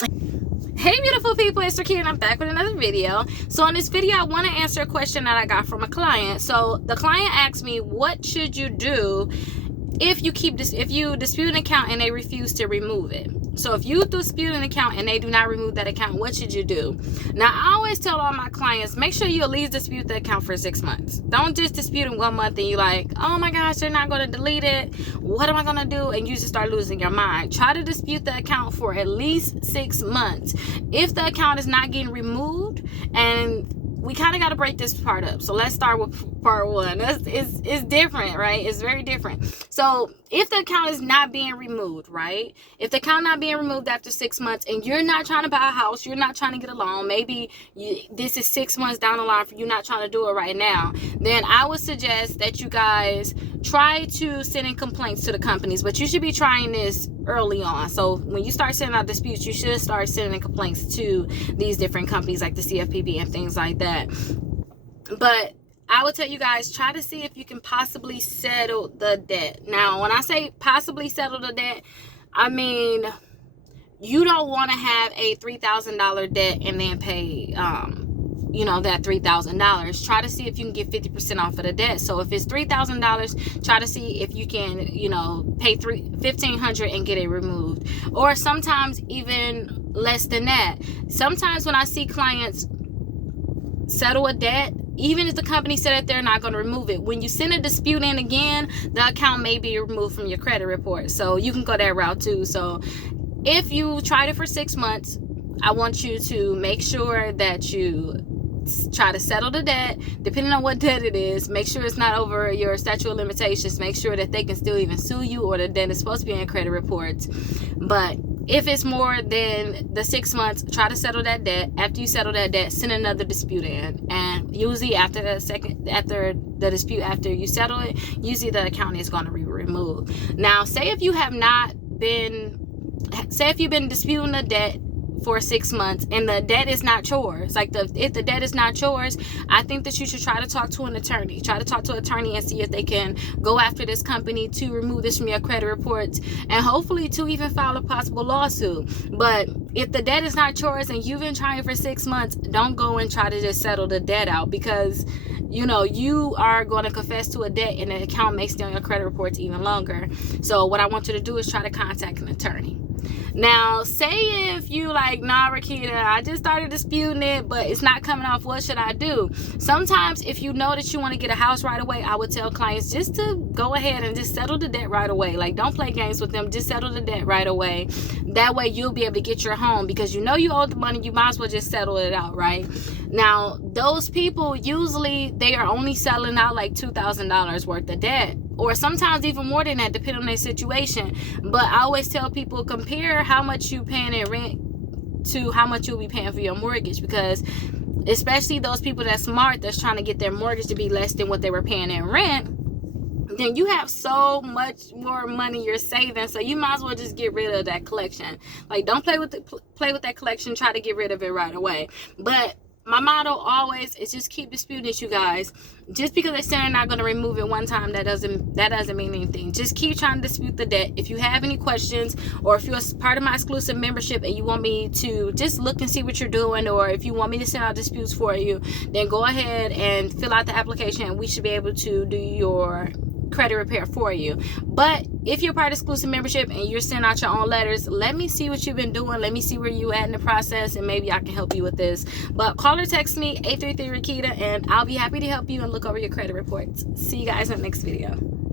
Hey beautiful people, it's Rickita and I'm back with another video. So in this video, I want to answer a question that I got from a client. So the client asked me, what should you do if you dispute an account and they refuse to remove it? So if you dispute an account and they do not remove that account, what should you do? Now, I always tell all my clients, make sure you at least dispute the account for 6 months. Don't just dispute in 1 month and you're like, oh my gosh, they're not going to delete it. What am I going to do? And you just start losing your mind. Try to dispute the account for at least 6 months. If the account is not getting removed, and we kind of got to break this part up. So let's start with part one. It's different, right? It's very different. So if the account is not being removed, right? If the account not being removed after 6 months and you're not trying to buy a house, you're not trying to get a loan, maybe this is 6 months down the line for you not trying to do it right now, then I would suggest that you guys try to send in complaints to the companies. But you should be trying this early on. So when you start sending out disputes, you should start sending complaints to these different companies like the CFPB and things like that. But I would tell you guys, try to see if you can possibly settle the debt. Now, when I say possibly settle the debt, I mean, you don't want to have a $3,000 debt and then pay that $3,000. Try to see if you can get 50% off of the debt. So if it's $3,000, try to see if you can, pay $1,500 and get it removed. Or sometimes even less than that. Sometimes when I see clients settle a debt, even if the company said that they're not going to remove it, when you send a dispute in again, the account may be removed from your credit report. So you can go that route too. So if you tried it for 6 months, I want you to make sure that you try to settle the debt. Depending on what debt it is, make sure it's not over your statute of limitations. Make sure that they can still even sue you, or the debt is supposed to be in credit reports. But if it's more than the 6 months, try to settle that debt. After you settle that debt, send another dispute in. And usually after the dispute, after you settle it, usually the account is going to be removed. Now, say if you've been disputing the debt for 6 months and the debt is not yours, if the debt is not yours, I think that you should try to talk to an attorney. Try to talk to an attorney and see if they can go after this company to remove this from your credit reports, and hopefully to even file a possible lawsuit. But if the debt is not yours and you've been trying for 6 months, don't go and try to just settle the debt out, because you are going to confess to a debt and the account may stay on your credit reports even longer. So what I want you to do is try to contact an attorney. Now, say if you like, nah, Rickita, I just started disputing it, but it's not coming off. What should I do? Sometimes if you know that you want to get a house right away, I would tell clients just to go ahead and just settle the debt right away. Like, don't play games with them. Just settle the debt right away. That way you'll be able to get your home, because you owe the money. You might as well just settle it out, right? Now, those people, usually they are only selling out like $2,000 worth of debt, or sometimes even more than that, depending on their situation. But I always tell people, compare how much you paying in rent to how much you'll be paying for your mortgage, because especially those people that's smart, that's trying to get their mortgage to be less than what they were paying in rent, then you have so much more money you're saving. So you might as well just get rid of that collection. Like, don't play with that collection. Try to get rid of it right away. But my motto always is just keep disputing it, you guys. Just because they say they're not going to remove it one time, that doesn't mean anything. Just keep trying to dispute the debt. If you have any questions, or if you're part of my exclusive membership and you want me to just look and see what you're doing, or if you want me to send out disputes for you, then go ahead and fill out the application and we should be able to do your credit repair for you. But if you're part of exclusive membership and you're sending out your own letters, let me see what you've been doing. Let me see where you at in the process, and maybe I can help you with this. But call or text me 833 Rickita, and I'll be happy to help you and look over your credit reports. See you guys in the next video.